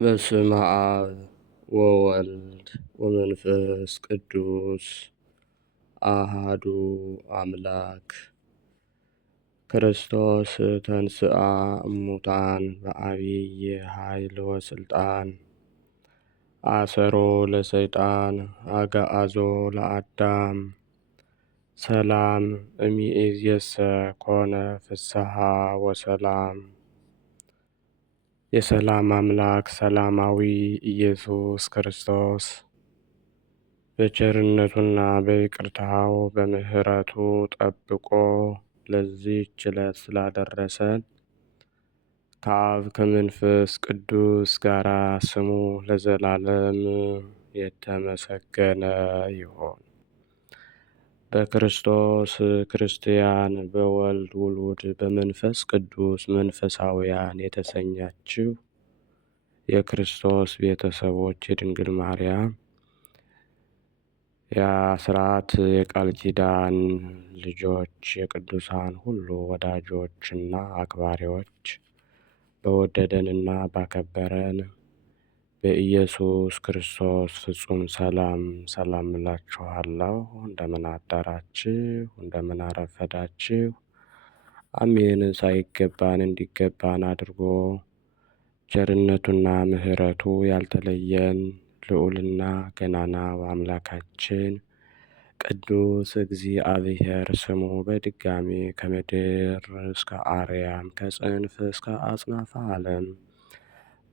በስመ አብ ወወልድ ወመንፈስ ቅዱስ አሃዱ አምላክ። ክርስቶስ ተንሥአ እሙታን በዐቢይ ኃይል ወሥልጣን አሰሮ ለሰይጣን አግዓዞ ለአዳም። ሰላም እምይእዜሰ ኮነ ፍስሐ ወሰላም። የሰላም አምላክ ሰላማዊ ኢየሱስ ክርስቶስ በቸርነቱና በይቅርታው በምሕረቱ ጠብቆ ለዚህች ዕለት ስላደረሰን ከአብ ከመንፈስ ቅዱስ ጋር ስሙ ለዘላለም የተመሰገነ ይሁን። በክርስቶስ ክርስቲያን፣ በወልድ ውሉድ፣ በመንፈስ ቅዱስ መንፈሳውያን የተሰኛችው የክርስቶስ ቤተሰቦች የድንግል ማርያም የአስራት የቃል ኪዳን ልጆች የቅዱሳን ሁሉ ወዳጆችና አክባሪዎች በወደደንና ባከበረን በኢየሱስ ክርስቶስ ፍጹም ሰላም ሰላም እላችኋለሁ። እንደምን አዳራችሁ? እንደምን አረፈዳችሁ? አሜን። ሳይገባን እንዲገባን አድርጎ ቸርነቱና ምሕረቱ ያልተለየን ልዑልና ገናናው አምላካችን ቅዱስ እግዚአብሔር ስሙ በድጋሚ ከምድር እስከ አርያም ከጽንፍ እስከ አጽናፈ ዓለም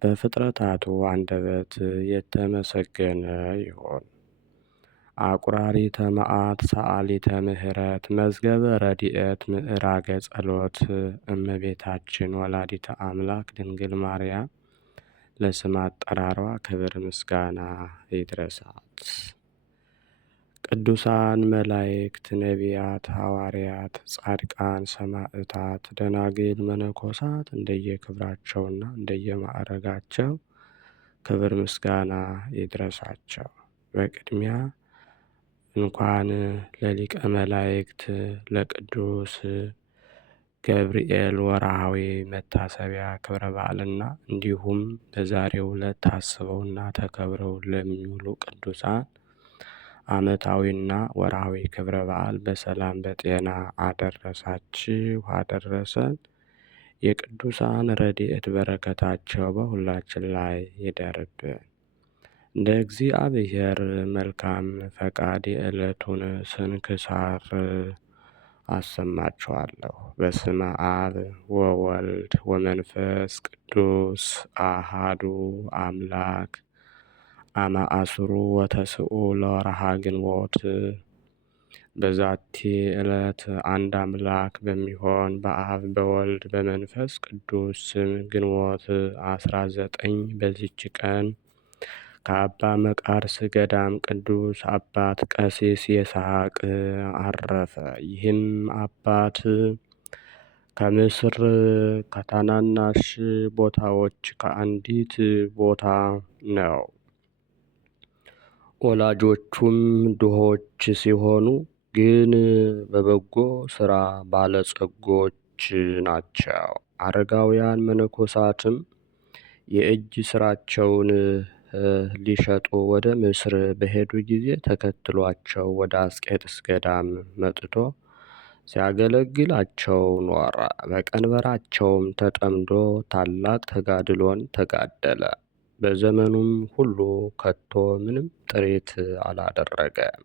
በፍጥረታቱ አንደበት የተመሰገነ ይሁን። አቁራሪተ መዓት ሰዓሊተ ምሕረት መዝገበ ረድኤት ምዕራገ ጸሎት እመቤታችን ወላዲተ አምላክ ድንግል ማርያም ለስም አጠራሯ ክብር ምስጋና ይድረሳት። ቅዱሳን መላእክት፣ ነቢያት፣ ሐዋርያት፣ ጻድቃን፣ ሰማዕታት፣ ደናግል፣ መነኮሳት እንደየክብራቸውና እንደየማዕረጋቸው ክብር ምስጋና ይድረሳቸው። በቅድሚያ እንኳን ለሊቀ መላእክት ለቅዱስ ገብርኤል ወርሃዊ መታሰቢያ ክብረ በዓልና እንዲሁም በዛሬው ዕለት ታስበውና ተከብረው ለሚውሉ ቅዱሳን ዓመታዊና ወርሃዊ ክብረ በዓል በሰላም በጤና አደረሳችሁ አደረሰን። የቅዱሳን ረድኤት በረከታቸው በሁላችን ላይ ይደርብን። እንደ እግዚአብሔር መልካም ፈቃድ የዕለቱን ስንክሳር አሰማችኋለሁ። በስመ አብ ወወልድ ወመንፈስ ቅዱስ አሃዱ አምላክ አመ አስሩ ወተስዑ ለወርሃ ግንቦት። በዛቲ ዕለት አንድ አምላክ በሚሆን በአብ በወልድ በመንፈስ ቅዱስ ስም ግንቦት 19 በዚች ቀን ከአባ መቃርስ ገዳም ቅዱስ አባት ቀሲስ ይስሐቅ አረፈ። ይህም አባት ከምስር ከታናናሽ ቦታዎች ከአንዲት ቦታ ነው። ወላጆቹም ድሆች ሲሆኑ ግን በበጎ ሥራ ባለጸጎች ናቸው። አረጋውያን መነኮሳትም የእጅ ሥራቸውን ሊሸጡ ወደ ምስር በሄዱ ጊዜ ተከትሏቸው ወደ አስቄጥስ ገዳም መጥቶ ሲያገለግላቸው ኖረ። በቀንበራቸውም ተጠምዶ ታላቅ ተጋድሎን ተጋደለ። በዘመኑም ሁሉ ከቶ ምንም ጥሪት አላደረገም።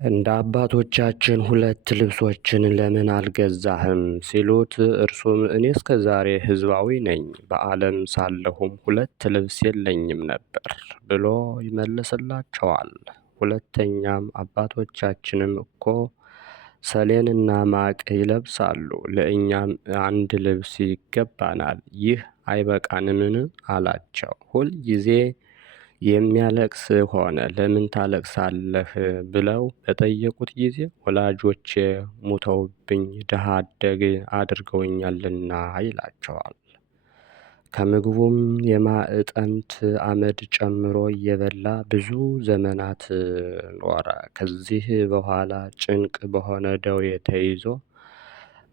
እንደ አባቶቻችን 2 ልብሶችን ለምን አልገዛህም ሲሉት፣ እርሱም እኔ እስከ ዛሬ ሕዝባዊ ነኝ፣ በዓለም ሳለሁም 2 ልብስ የለኝም ነበር ብሎ ይመልስላቸዋል። ሁለተኛም አባቶቻችንም እኮ ሰሌንና ማቅ ይለብሳሉ፣ ለእኛም 1 ልብስ ይገባናል፣ ይህ አይበቃንምን አላቸው። ሁል ጊዜ የሚያለቅስ ሆነ። ለምን ታለቅሳለህ ብለው በጠየቁት ጊዜ ወላጆቼ ሙተውብኝ ድሃ አደግ አድርገውኛልና ይላቸዋል። ከምግቡም የማዕጠንት አመድ ጨምሮ እየበላ ብዙ ዘመናት ኖረ። ከዚህ በኋላ ጭንቅ በሆነ ደዌ ተይዞ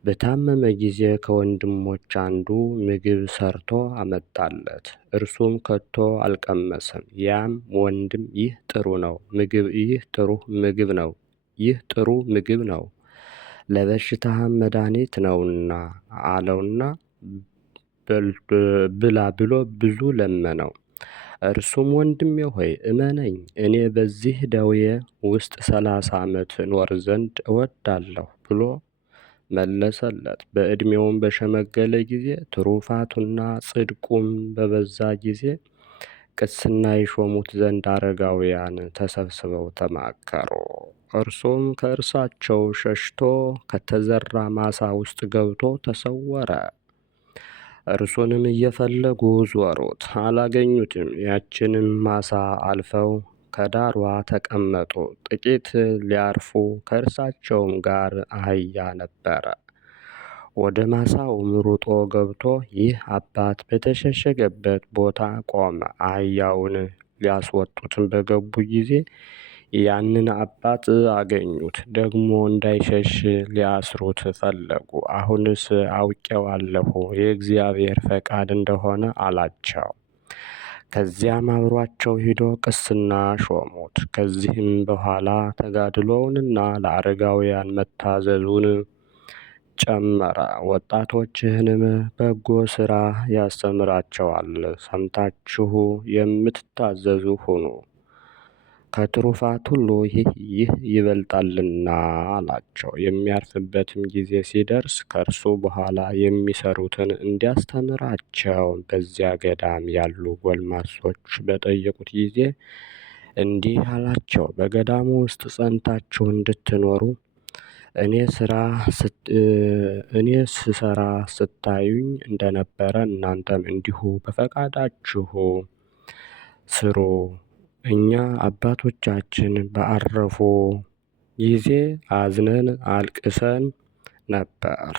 በታመመ ጊዜ ከወንድሞች አንዱ ምግብ ሰርቶ አመጣለት። እርሱም ከቶ አልቀመሰም። ያም ወንድም ይህ ጥሩ ምግብ ነው፣ ለበሽታህም መድኃኒት ነውና አለውና ብላ ብሎ ብዙ ለመነው። እርሱም ወንድሜ ሆይ እመነኝ፣ እኔ በዚህ ደዌ ውስጥ 30 ዓመት እኖር ዘንድ እወዳለሁ ብሎ መለሰለት። በዕድሜውም በሸመገለ ጊዜ ትሩፋቱና ጽድቁም በበዛ ጊዜ ቅስና ይሾሙት ዘንድ አረጋውያን ተሰብስበው ተማከሩ። እርሱም ከእርሳቸው ሸሽቶ ከተዘራ ማሳ ውስጥ ገብቶ ተሰወረ። እርሱንም እየፈለጉ ዞሩት፣ አላገኙትም። ያችንም ማሳ አልፈው ከዳሯ ተቀመጡ። ጥቂት ሊያርፉ ከእርሳቸውም ጋር አህያ ነበረ። ወደ ማሳውም ሩጦ ገብቶ ይህ አባት በተሸሸገበት ቦታ ቆመ። አህያውን ሊያስወጡትም በገቡ ጊዜ ያንን አባት አገኙት። ደግሞ እንዳይሸሽ ሊያስሩት ፈለጉ። አሁንስ አውቄዋለሁ የእግዚአብሔር ፈቃድ እንደሆነ አላቸው። ከዚያም አብሯቸው ሄዶ ቅስና ሾሙት። ከዚህም በኋላ ተጋድሎውንና ለአረጋውያን መታዘዙን ጨመረ። ወጣቶችህንም በጎ ሥራ ያስተምራቸዋል። ሰምታችሁ የምትታዘዙ ሁኑ፣ ከትሩፋት ሁሉ ይህ ይበልጣልና አላቸው። የሚያርፍበትም ጊዜ ሲደርስ ከእርሱ በኋላ የሚሰሩትን እንዲያስተምራቸው በዚያ ገዳም ያሉ ጎልማሶች በጠየቁት ጊዜ እንዲህ አላቸው። በገዳሙ ውስጥ ጸንታችሁ እንድትኖሩ እኔ ስሰራ ስታዩኝ እንደነበረ እናንተም እንዲሁ በፈቃዳችሁ ስሩ። እኛ አባቶቻችን በአረፉ ጊዜ አዝነን አልቅሰን ነበር።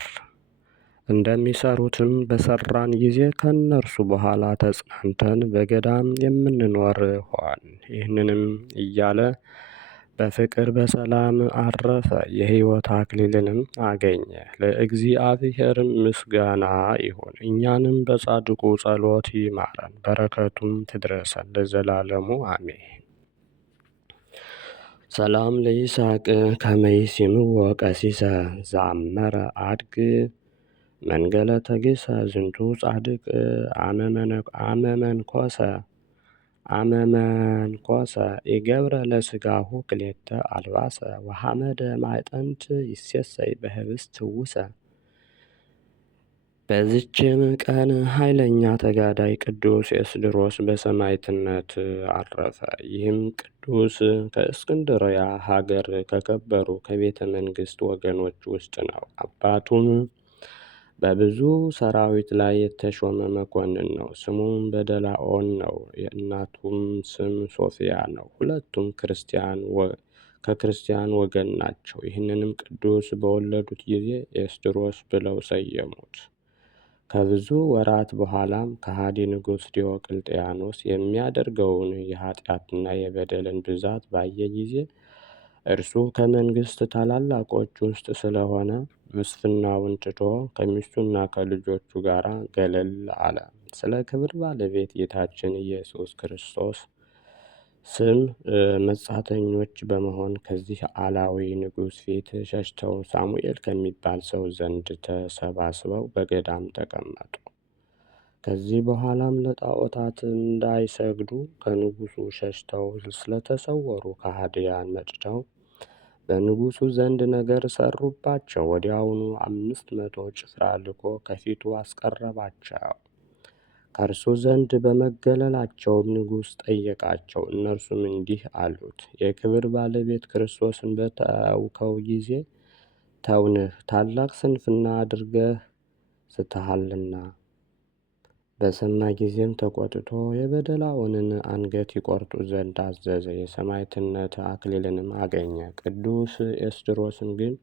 እንደሚሰሩትም በሰራን ጊዜ ከእነርሱ በኋላ ተጽናንተን በገዳም የምንኖር ሆን። ይህንንም እያለ በፍቅር በሰላም አረፈ። የሕይወት አክሊልንም አገኘ። ለእግዚአብሔር ምስጋና ይሁን፣ እኛንም በጻድቁ ጸሎት ይማረን፣ በረከቱም ትድረሰን ለዘላለሙ አሜን። ሰላም ለይስሐቅ ከመ ይሲምዎ ቀሲሰ ዘአመረ አድግ መንገለ ተግሰ ዝንቱ ጻድቅ አመመንኮሰ ይገብረ ለሥጋሁ ክልኤተ አልባሰ ወሐመደ ማዕጠንት ይሴሰይ በህብስት ትውሰ። በዚችም ቀን ኃይለኛ ተጋዳይ ቅዱስ ኤስድሮስ በሰማዕትነት አረፈ። ይህም ቅዱስ ከእስክንድርያ ሀገር ከከበሩ ከቤተ መንግሥት ወገኖች ውስጥ ነው። አባቱም በብዙ ሰራዊት ላይ የተሾመ መኮንን ነው። ስሙም በደላኦን ነው። የእናቱም ስም ሶፊያ ነው። ሁለቱም ከክርስቲያን ወገን ናቸው። ይህንንም ቅዱስ በወለዱት ጊዜ ኤስድሮስ ብለው ሰየሙት። ከብዙ ወራት በኋላም ከሃዲ ንጉሥ ዲዮቅልጥያኖስ የሚያደርገውን የኃጢአትና የበደልን ብዛት ባየ ጊዜ እርሱ ከመንግሥት ታላላቆች ውስጥ ስለሆነ ምስፍናውን ትቶ ከሚስቱና ከልጆቹ ጋር ገለል አለ። ስለ ክብር ባለቤት ጌታችን ኢየሱስ ክርስቶስ ስም መጻተኞች በመሆን ከዚህ አላዊ ንጉሥ ፊት ሸሽተው ሳሙኤል ከሚባል ሰው ዘንድ ተሰባስበው በገዳም ተቀመጡ። ከዚህ በኋላም ለጣዖታት እንዳይሰግዱ ከንጉሡ ሸሽተው ስለተሰወሩ ከሃዲያን መጥተው በንጉሡ ዘንድ ነገር ሰሩባቸው። ወዲያውኑ 500 ጭፍራ ልኮ ከፊቱ አስቀረባቸው። ከእርሱ ዘንድ በመገለላቸውም ንጉሥ ጠየቃቸው። እነርሱም እንዲህ አሉት፣ የክብር ባለቤት ክርስቶስን በተውከው ጊዜ ተውንህ፣ ታላቅ ስንፍና አድርገህ ስተሃልና። በሰማ ጊዜም ተቆጥቶ የበደላኦንን አንገት ይቆርጡ ዘንድ አዘዘ። የሰማዕትነት አክሊልንም አገኘ። ቅዱስ ኤስድሮስን ግን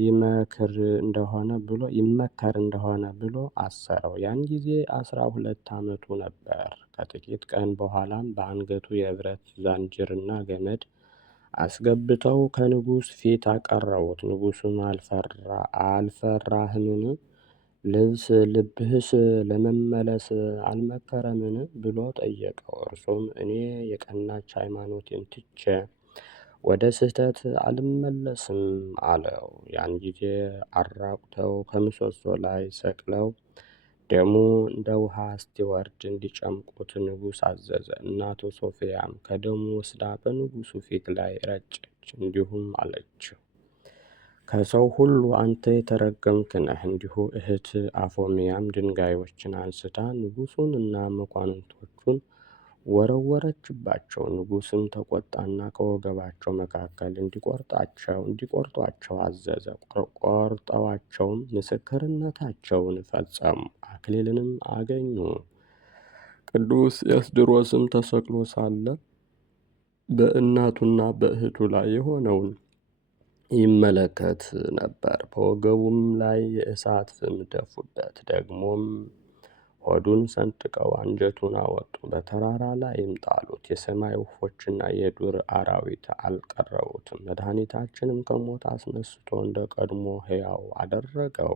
ይመከር እንደሆነ ብሎ አሰረው። ያን ጊዜ 12 ዓመቱ ነበር። ከጥቂት ቀን በኋላም በአንገቱ የብረት ዛንጅርና ገመድ አስገብተው ከንጉሥ ፊት አቀረቡት። ንጉሡም አልፈራህምን? ልብህስ ለመመለስ አልመከረምን? ብሎ ጠየቀው። እርሱም እኔ የቀናች ሃይማኖቴን ትቼ ወደ ስህተት አልመለስም አለው። ያን ጊዜ አራቁተው ከምሰሶ ላይ ሰቅለው ደሙ እንደ ውሃ እስኪወርድ እንዲጨምቁት ንጉሥ አዘዘ። እናቱ ሶፊያም ከደሙ ወስዳ በንጉሡ ፊት ላይ ረጨች። እንዲሁም አለችው፣ ከሰው ሁሉ አንተ የተረገምክ ነህ። እንዲሁ እህት አፎሚያም ድንጋዮችን አንስታ ንጉሡንና መኳንንቶቹን ወረወረችባቸው። ንጉሥም ተቆጣና ከወገባቸው መካከል እንዲቆርጧቸው አዘዘ። ቆርጠዋቸውም ምስክርነታቸውን ፈጸሙ፣ አክሊልንም አገኙ። ቅዱስ ኤስድሮስም ተሰቅሎ ሳለ በእናቱና በእህቱ ላይ የሆነውን ይመለከት ነበር። በወገቡም ላይ የእሳት ፍም ደፉበት። ደግሞም ሆዱን ሰንጥቀው አንጀቱን አወጡ፣ በተራራ ላይም ጣሉት። የሰማይ ወፎችና የዱር አራዊት አልቀረቡትም። መድኃኒታችንም ከሞት አስነስቶ እንደ ቀድሞ ሕያው አደረገው።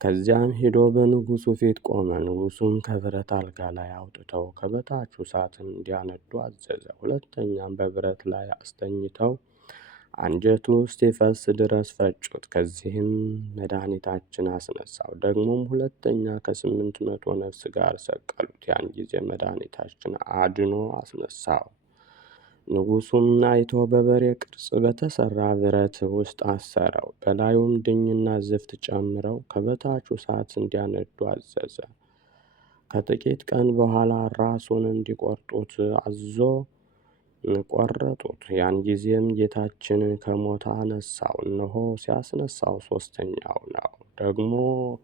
ከዚያም ሄዶ በንጉሡ ፊት ቆመ። ንጉሡም ከብረት አልጋ ላይ አውጥተው ከበታቹ እሳትን እንዲያነዱ አዘዘ። ሁለተኛም በብረት ላይ አስተኝተው አንጀቱ እስኪፈስ ድረስ ፈጩት። ከዚህም መድኃኒታችን አስነሳው። ደግሞም ሁለተኛ ከ800 ነፍስ ጋር ሰቀሉት። ያን ጊዜ መድኃኒታችን አድኖ አስነሳው። ንጉሡም አይቶ በበሬ ቅርጽ በተሰራ ብረት ውስጥ አሰረው። በላዩም ድኝና ዝፍት ጨምረው ከበታቹ እሳት እንዲያነዱ አዘዘ። ከጥቂት ቀን በኋላ ራሱን እንዲቆርጡት አዞ ቆረጡት። ያን ጊዜም ጌታችን ከሞት አነሳው። እነሆ ሲያስነሳው ሦስተኛው ነው። ደግሞ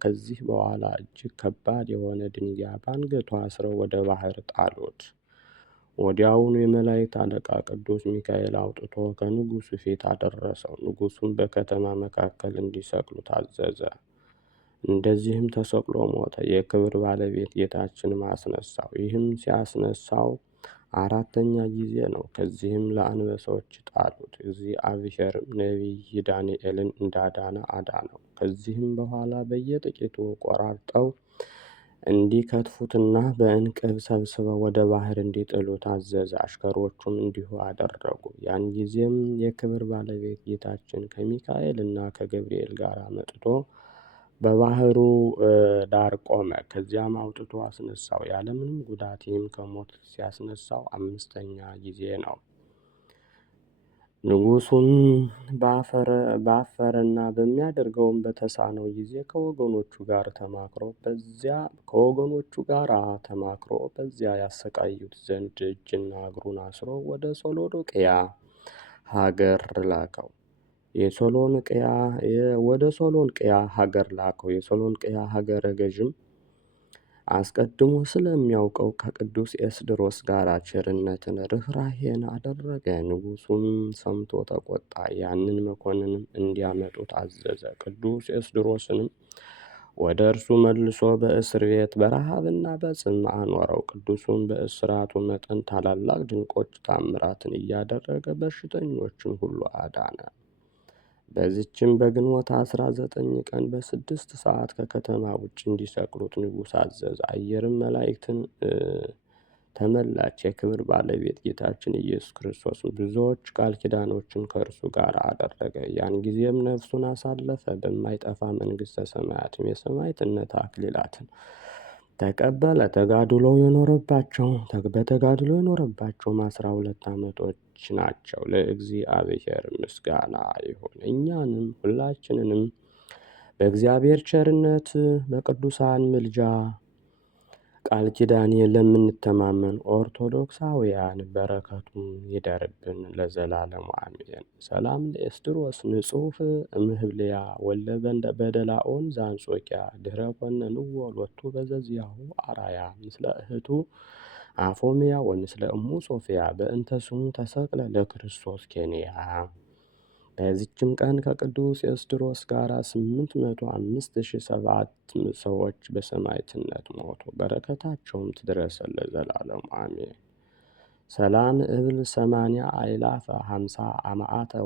ከዚህ በኋላ እጅግ ከባድ የሆነ ድንጋይ በአንገቱ አስረው ወደ ባህር ጣሉት። ወዲያውኑ የመላእክት አለቃ ቅዱስ ሚካኤል አውጥቶ ከንጉሡ ፊት አደረሰው። ንጉሡም በከተማ መካከል እንዲሰቅሉት አዘዘ። እንደዚህም ተሰቅሎ ሞተ። የክብር ባለቤት ጌታችንም አስነሳው። ይህም ሲያስነሳው አራተኛ ጊዜ ነው። ከዚህም ለአንበሶች ጣሉት። እግዚአብሔርም ነቢይ ዳንኤልን እንዳዳነ አዳነው። ከዚህም በኋላ በየጥቂቱ ቆራርጠው እንዲከትፉትና በእንቅብ ሰብስበው ወደ ባህር እንዲጥሉት አዘዘ። አሽከሮቹም እንዲሁ አደረጉ። ያን ጊዜም የክብር ባለቤት ጌታችን ከሚካኤልና ከገብርኤል ጋር መጥቶ በባህሩ ዳር ቆመ። ከዚያም አውጥቶ አስነሳው ያለምንም ጉዳት። ይህም ከሞት ሲያስነሳው አምስተኛ ጊዜ ነው። ንጉሡም ባፈረና በሚያደርገውም በተሳነው ጊዜ ከወገኖቹ ጋር ተማክሮ በዚያ ያሰቃዩት ዘንድ እጅና እግሩን አስሮ ወደ ሶሎዶቅያ ሀገር ላከው። ወደ ሶሎንቅያ ሀገር ላከው። የሶሎንቅያ ሀገረ ገዥም አስቀድሞ ስለሚያውቀው ከቅዱስ ኤስድሮስ ጋር ቸርነትን፣ ርኅራኄን አደረገ። ንጉሡም ሰምቶ ተቆጣ። ያንን መኮንንም እንዲያመጡት አዘዘ። ቅዱስ ኤስድሮስንም ወደ እርሱ መልሶ በእስር ቤት በረሃብና በጽም አኖረው። ቅዱሱም በእስራቱ መጠን ታላላቅ ድንቆች ታምራትን እያደረገ በሽተኞችን ሁሉ አዳነ። በዚችም በግንቦት 19 ቀን በ6 ሰዓት ከከተማ ውጭ እንዲሰቅሉት ንጉሥ አዘዘ። አየርም መላእክትን ተመላች። የክብር ባለቤት ጌታችን ኢየሱስ ክርስቶስ ብዙዎች ቃል ኪዳኖችን ከእርሱ ጋር አደረገ። ያን ጊዜም ነፍሱን አሳለፈ። በማይጠፋ መንግሥተ ሰማያትም የሰማዕትነት አክሊላትን ተቀበለ። በተጋድሎ የኖረባቸውም 12 ዓመቶች ናቸው። ለእግዚአብሔር ምስጋና ይሁን። እኛንም ሁላችንንም በእግዚአብሔር ቸርነት በቅዱሳን ምልጃ ቃል ኪዳን ለምንተማመን ኦርቶዶክሳውያን በረከቱም ይደርብን ለዘላለሙ አሜን። ሰላም ለኤስድሮስ ንጹሕ እምህብልያ ወለበንደ በደላኦን ዘአንጾኪያ ድኅረ ኮነንዎ ሎቱ በዘዚያሁ አራያ ምስለ እህቱ አፎምያ ወምስለ እሙ ሶፊያ በእንተ ስሙ ተሰቅለ ለክርስቶስ ኬንያ። በዚችም ቀን ከቅዱስ ኤስድሮስ ጋር 805,007 ሰዎች በሰማዕትነት ሞቱ። በረከታቸውም ትድረሰን ለዘላለሙ አሜን። ሰላም እብል 80 አእላፈ 50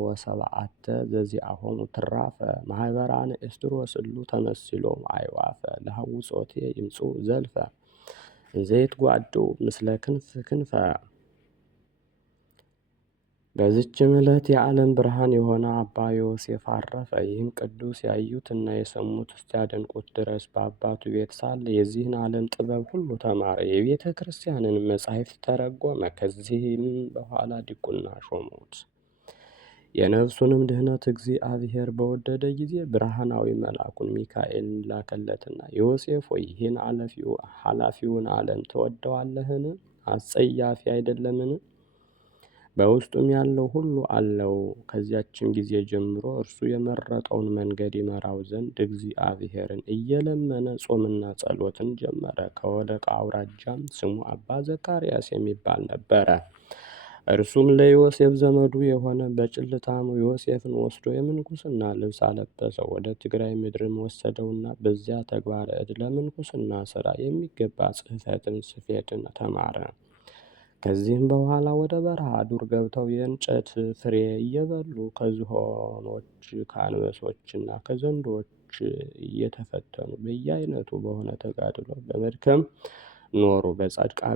ወሰብዓተ ዘዚአሆሙ ትራፈ ማህበራን ኤስድሮስ እሉ ተመሲሎም አይዋፈ ለሐውጾቴ ይምጽኡ ዘልፈ ዘይትጓዱ ምስለ ክንፍ ክንፈ። በዚችም ዕለት የዓለም ብርሃን የሆነ አባ ዮሴፍ አረፈ። ይህም ቅዱስ ያዩትና የሰሙት እስኪያደንቁት ድረስ በአባቱ ቤት ሳለ የዚህን ዓለም ጥበብ ሁሉ ተማረ። የቤተ ክርስቲያንን መጻሕፍት ተረጎመ። ከዚህም በኋላ ዲቁና ሾሙት። የነፍሱንም ድህነት እግዚአብሔር በወደደ ጊዜ ብርሃናዊ መልአኩን ሚካኤልን ላከለትና ዮሴፍ ሆይ ይህን ኃላፊውን ዓለም ትወደዋለህን? አስጸያፊ አይደለምን? በውስጡም ያለው ሁሉ አለው። ከዚያችም ጊዜ ጀምሮ እርሱ የመረጠውን መንገድ ይመራው ዘንድ እግዚአብሔርን እየለመነ ጾምና ጸሎትን ጀመረ። ከወደቃ አውራጃም ስሙ አባ ዘካርያስ የሚባል ነበረ። እርሱም ለዮሴፍ ዘመዱ የሆነ በጭልታሙ ዮሴፍን ወስዶ የምንኩስና ልብስ አለበሰው። ወደ ትግራይ ምድርም ወሰደውና በዚያ ተግባረ እድ ለምንኩስና ስራ የሚገባ ጽሕፈትን ስፌትን ተማረ። ከዚህም በኋላ ወደ በረሃ ዱር ገብተው የእንጨት ፍሬ እየበሉ ከዝሆኖች ከአንበሶችና ከዘንዶች እየተፈተኑ በየአይነቱ በሆነ ተጋድሎ በመድከም ኖሩ።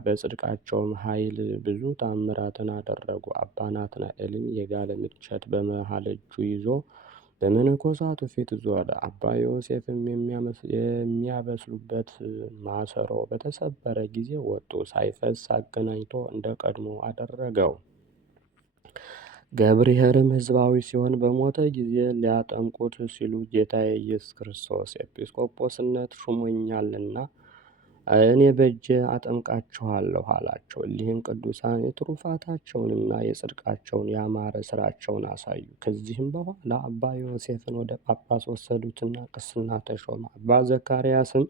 በጽድቃቸውም ኃይል ብዙ ታምራትን አደረጉ። አባ ናትናኤልም የጋለ ምንቸት በመሃል እጁ ይዞ በመነኮሳቱ ፊት ዞረ። አባ ዮሴፍም የሚያበስሉበት ማሰሮ በተሰበረ ጊዜ ወጡ። ሳይፈስ አገናኝቶ እንደ ቀድሞ አደረገው። ገብርኄርም ሕዝባዊ ሲሆን በሞተ ጊዜ ሊያጠምቁት ሲሉ ጌታዬ ኢየሱስ ክርስቶስ ኤጲስቆጶስነት ሹሞኛልና እኔ በእጄ አጠምቃችኋለሁ አላቸው። እሊህም ቅዱሳን የትሩፋታቸውንና የጽድቃቸውን ያማረ ስራቸውን አሳዩ። ከዚህም በኋላ አባ ዮሴፍን ወደ ጳጳስ ወሰዱትና ቅስና ተሾመ። አባ ዘካርያስም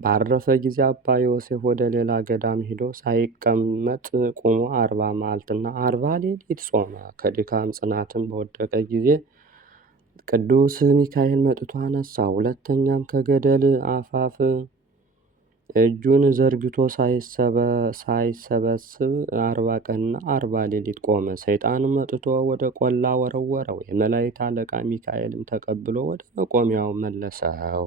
ባረፈ ጊዜ አባ ዮሴፍ ወደ ሌላ ገዳም ሂዶ ሳይቀመጥ ቁሞ 40 መዓልትና 40 ሌሊት ጾመ። ከድካም ጽናትም በወደቀ ጊዜ ቅዱስ ሚካኤል መጥቶ አነሳው። ሁለተኛም ከገደል አፋፍ እጁን ዘርግቶ ሳይሰበስብ 40 ቀንና 40 ሌሊት ቆመ። ሰይጣንም መጥቶ ወደ ቆላ ወረወረው። የመላእክት አለቃ ሚካኤልም ተቀብሎ ወደ መቆሚያው መለሰው።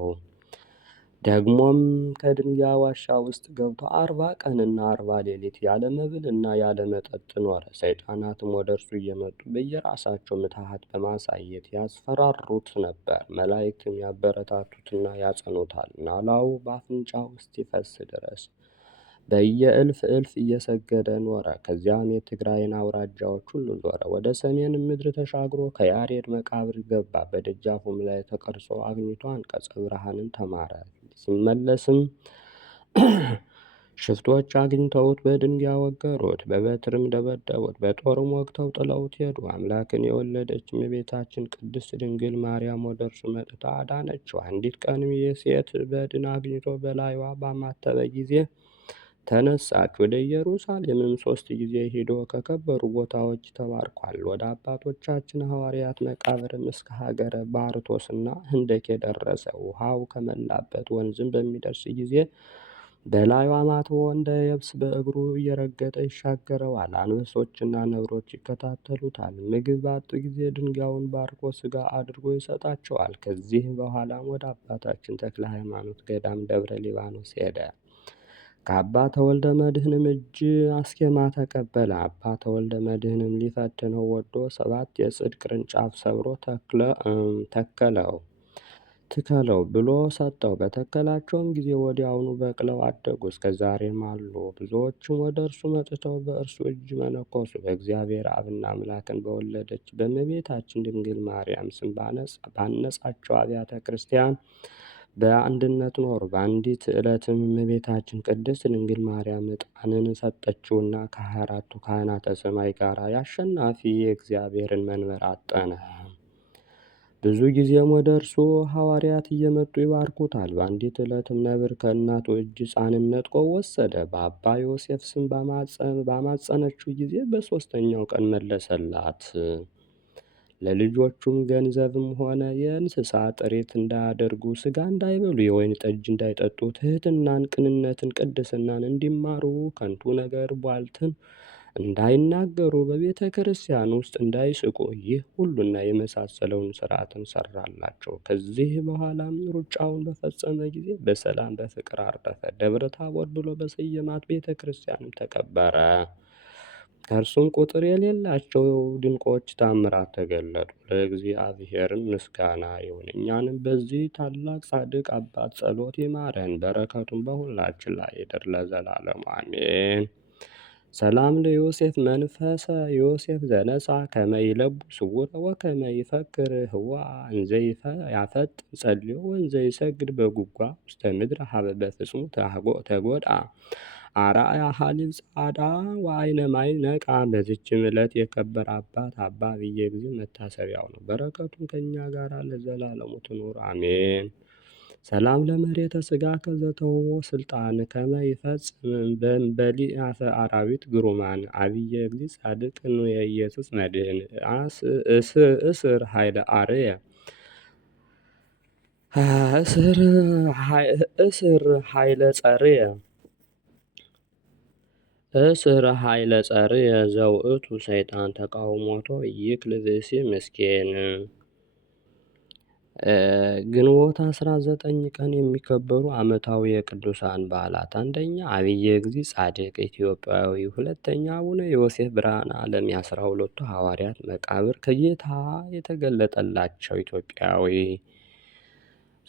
ደግሞም ከድንጋይ ዋሻ ውስጥ ገብቶ 40 ቀንና 40 ሌሊት ያለ መብልና ያለ መጠጥ ኖረ። ሰይጣናትም ወደ እርሱ እየመጡ በየራሳቸው ምትሃት በማሳየት ያስፈራሩት ነበር። መላእክትም ያበረታቱትና ያጸኑታል። ናላው በአፍንጫው እስኪፈስ ድረስ በየእልፍ እልፍ እየሰገደ ኖረ። ከዚያም የትግራይን አውራጃዎች ሁሉ ዞረ። ወደ ሰሜን ምድር ተሻግሮ ከያሬድ መቃብር ገባ። በደጃፉም ላይ ተቀርጾ አግኝቶ አንቀጸ ብርሃንን ተማረ። ሲመለስም ሽፍቶች አግኝተውት በድንጋይ ወገሩት፣ በበትርም ደበደቡት፣ በጦርም ወግተው ጥለውት ሄዱ። አምላክን የወለደች እመቤታችን ቅድስት ድንግል ማርያም ወደ እርሱ መጥታ አዳነችው። አንዲት ቀንም የሴት በድን አግኝቶ በላይዋ ባማተበ ጊዜ ተነሳች። ወደ ኢየሩሳሌምም 3 ጊዜ ሂዶ ከከበሩ ቦታዎች ተባርኳል። ወደ አባቶቻችን ሐዋርያት መቃብርም እስከ ሀገረ ባርቶስና ህንደኬ ደረሰ። ውሃው ከመላበት ወንዝም በሚደርስ ጊዜ በላዩ አማትቦ እንደ የብስ በእግሩ እየረገጠ ይሻገረዋል። አንበሶችና ነብሮች ይከታተሉታል። ምግብ ባጡ ጊዜ ድንጋዩን ባርኮ ስጋ አድርጎ ይሰጣቸዋል። ከዚህ በኋላም ወደ አባታችን ተክለ ሃይማኖት ገዳም ደብረ ሊባኖስ ሄደ። ከአባ ተወልደ መድኅንም እጅ አስኬማ ተቀበለ። አባ ተወልደ መድኅንም ሊፈትነው ወዶ 7 የጽድ ቅርንጫፍ ሰብሮ ትከለው ብሎ ሰጠው። በተከላቸውም ጊዜ ወዲያውኑ በቅለው አደጉ፣ እስከ ዛሬም አሉ። ብዙዎችም ወደ እርሱ መጥተው በእርሱ እጅ መነኮሱ። በእግዚአብሔር አብና አምላክን በወለደች በእመቤታችን ድንግል ማርያም ስም ባነጻቸው አብያተ ክርስቲያን በአንድነት ኖሩ። በአንዲት ዕለትም እመቤታችን ቅድስት ድንግል ማርያም ዕጣንን ሰጠችውና ከ24ቱ ካህናተ ሰማይ ጋር የአሸናፊ የእግዚአብሔርን መንበር አጠነ። ብዙ ጊዜም ወደ እርሱ ሐዋርያት እየመጡ ይባርኩታል። በአንዲት ዕለትም ነብር ከእናቱ እጅ ሕፃንን ነጥቆ ወሰደ። በአባ ዮሴፍ ስም ባማጸነችው ጊዜ በሦስተኛው ቀን መለሰላት። ለልጆቹም ገንዘብም ሆነ የእንስሳ ጥሪት እንዳያደርጉ፣ ሥጋ እንዳይበሉ፣ የወይን ጠጅ እንዳይጠጡ፣ ትሕትናን፣ ቅንነትን፣ ቅድስናን እንዲማሩ፣ ከንቱ ነገር ቧልትን እንዳይናገሩ፣ በቤተ ክርስቲያን ውስጥ እንዳይስቁ፣ ይህ ሁሉና የመሳሰለውን ሥርዓትን ሠራላቸው። ከዚህ በኋላም ሩጫውን በፈጸመ ጊዜ በሰላም በፍቅር አረፈ። ደብረ ታቦር ብሎ በሰየማት ቤተ ክርስቲያንም ተቀበረ። ከእርሱም ቁጥር የሌላቸው ድንቆች ታምራት ተገለጡ። ለእግዚአብሔርም ምስጋና ይሁን፣ እኛንም በዚህ ታላቅ ጻድቅ አባት ጸሎት ይማረን፣ በረከቱም በሁላችን ላይ ይደር ለዘላለሙ አሜን። ሰላም ለዮሴፍ መንፈሰ ዮሴፍ ዘነሳ ከመ ይለቡ ስውረ ወከመ ይፈክር ህዋ እንዘ ያፈጥ ጸልዮ ወንዘ ይሰግድ በጉጓ ውስተ ምድር ሀበ በፍጽሙ ተጎድአ አርአያ ሀሊብ ጻዳ ወአይነ ማይ ነቃ። በዚችም ዕለት የከበረ አባት አባ ብዬ ጊዜ መታሰቢያው ነው። በረከቱም ከእኛ ጋር ለዘላለሙ ትኑር አሜን። ሰላም ለመሬተ ስጋ ከዘተውቦ ስልጣን ከመ ይፈጽም በሊአፈ አራዊት ግሩማን አብየ እግዚ ጻድቅ የኢየሱስ መድህን እስር ኃይለ አርየ እስር ኃይለ ጸርየ እስር ኃይለ ጸርየ ዘውእቱ ሰይጣን ተቃውሞቶ ይክል ብእሲ ምስኪን። ግንቦት 19 ቀን የሚከበሩ ዓመታዊ የቅዱሳን በዓላት፣ አንደኛ አብየ እግዚእ ጻድቅ ኢትዮጵያዊ፣ ሁለተኛ አቡነ ዮሴፍ ብርሃነ ዓለም የ12ቱ ሐዋርያት መቃብር ከጌታ የተገለጠላቸው ኢትዮጵያዊ፣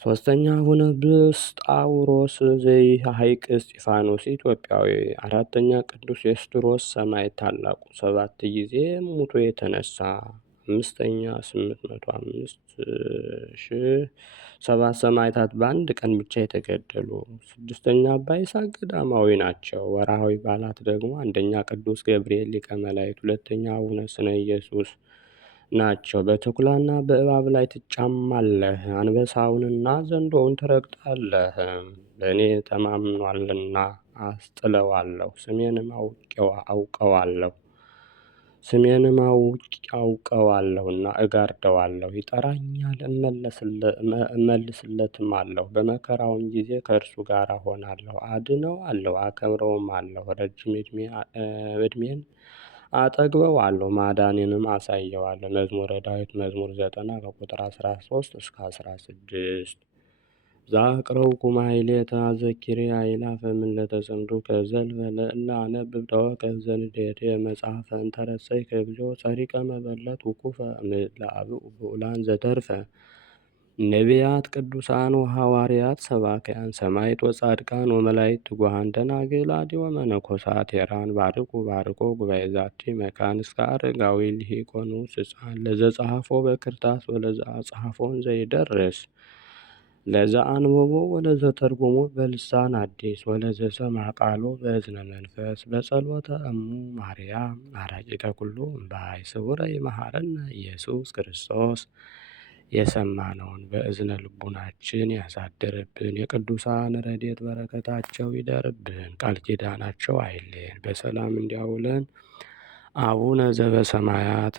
ሶስተኛ አቡነ ብስጣውሮስ ዘሐይቅ እስጢፋኖስ ኢትዮጵያዊ፣ አራተኛ ቅዱስ ኤስድሮስ ሰማዕት ታላቁ 7 ጊዜ ሙቶ የተነሳ፣ አምስተኛ 805,000 ሰማዕታት በአንድ ቀን ብቻ የተገደሉ፣ ስድስተኛ አባ ይስሐቅ ገዳማዊ ናቸው። ወርሃዊ በዓላት ደግሞ አንደኛ ቅዱስ ገብርኤል ሊቀ መላእክት፣ ሁለተኛ አቡነ ስነ ኢየሱስ ናቸው። በተኩላና በእባብ ላይ ትጫማለህ፣ አንበሳውንና ዘንዶውን ትረግጣለህ። በእኔ ተማምኗልና አስጥለዋለሁ፣ ስሜንም አውቀዋለሁና እጋርደዋለሁ። ይጠራኛል፣ እመልስለትም አለሁ። በመከራውም ጊዜ ከእርሱ ጋር እሆናለሁ፣ አድነዋለሁ፣ አከብረውማለሁ። ረጅም ዕድሜን አጠግበዋለሁ፣ ማዳኔንም አሳየዋለሁ። መዝሙረ ዳዊት መዝሙር 90 ከቁጥር 13 እስከ 16። ዛቅረብኩ ማሕሌተ አዘኪርያ አእላፈ እምዕለተ ጸምዱከ ዘልፈ ለእለ አነብብ ተወከፍ ዘንዴቴ መጽሐፈ እንተረሰይከ እግዚኦ ጸሪቀ መበለት ውኩፈ እምለአብኡ ብኡላን ዘተርፈ ነቢያት ቅዱሳን ወሐዋርያት ሰባክያን ሰማዕት ወጻድቃን ወመላእክት ትጉሃን ደናግል አድዮ ወመነኮሳት ሄራን ባርኩ ባርኮ ጉባኤ ዛቲ መካን እስከ አረጋዊ ልሂቅ ወንዑስ ሕፃን ለዘጸሐፎ በክርታስ ወለዘአጽሐፎን ዘይደርስ ለዘአንበቦ ወለዘተርጎሞ በልሳን አዲስ ወለዘሰምዐ ቃሎ በእዝነ መንፈስ በጸሎተ እሙ ማርያም አራቂተ ኩሉ እምባይ ስውረ ይመሐረነ ኢየሱስ ክርስቶስ። የሰማነውን በእዝነ ልቡናችን ያሳድርብን። የቅዱሳን ረድኤት በረከታቸው ይደርብን። ቃል ኪዳናቸው አይለየን። በሰላም እንዲያውለን። አቡነ ዘበሰማያት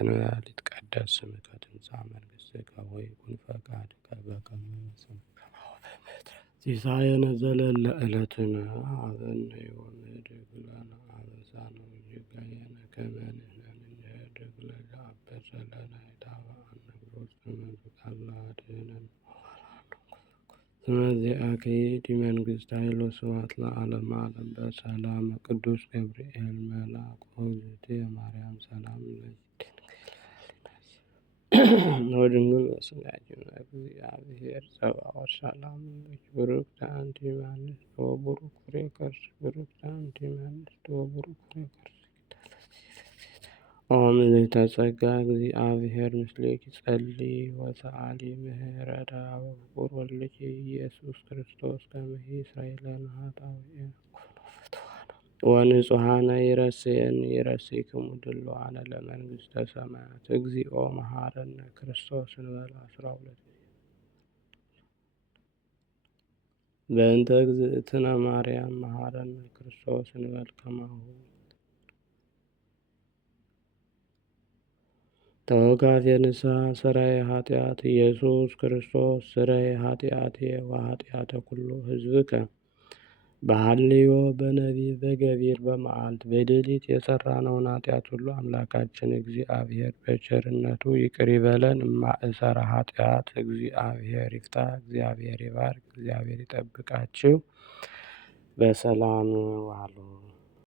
ይትቀደስ ስምከ ትምጻእ መንግሥትከ ወይኩን ፈቃድከ በከመ በሰማይ ከማሁ በምድር ሲሳየነ ዘለለ ዕለትነ ሀበነ ዮም ወኅድግ ለነ አበሳነ ወጌጋየነ ከመ ንሕነኒ ንኅድግ ለዘአበሰ ለነ ኢታብአነ ውስተ መንሱት አላ አድኅነነ እስመ ዚአከ ይእቲ መንግሥት ኃይል ወስብሐት ለዓለመ ዓለም በሰላም ቅዱስ ገብርኤል መልአክ እግዝእትየ ማርያም ሰላም ለኪ ወድንግል በሥጋኪ እግዚአብሔር ጸባኦት ሰላም ለኪ ብሩክት አንቲ እምአንስት ወቡሩክ ፍሬ ከርሥኪ ብሩክት አንቲ እምአንስት ወቡሩክ ፍሬ ከርሥኪ ኦ ምልዕተ ጸጋ እግዚአብሔር ምስሌኪ ጸልዪ ወሰአሊ ምህረተ በፍቁር ወልድኪ ኢየሱስ ክርስቶስ ከመ ይስረይ ለነ ኃጣውኢነ ወንጹሐነ ይረስይክሙ ድሉዋነ ለመንግሥተ ሰማያት እግዚኦ መሐረነ ክርስቶስ እንበል 12 በእንተ እግዝእትነ ማርያም መሐረነ ክርስቶስ እንበል ከማሁ ተወካፌ ንስሐ ሥራዬ ኃጢአት ኢየሱስ ክርስቶስ ስረይ ኃጢአቴ ወኃጢአተ ኩሉ ሕዝብከ በሐልዮ በነቢብ በገቢር በመዓልት በሌሊት የሠራነውን ኃጢአት ሁሉ አምላካችን እግዚአብሔር በቸርነቱ ይቅር ይበለን። እማእሰረ ኃጢአት እግዚአብሔር ይፍታ። እግዚአብሔር ይባርክ። እግዚአብሔር ይጠብቃችሁ። በሰላም ዋሉ።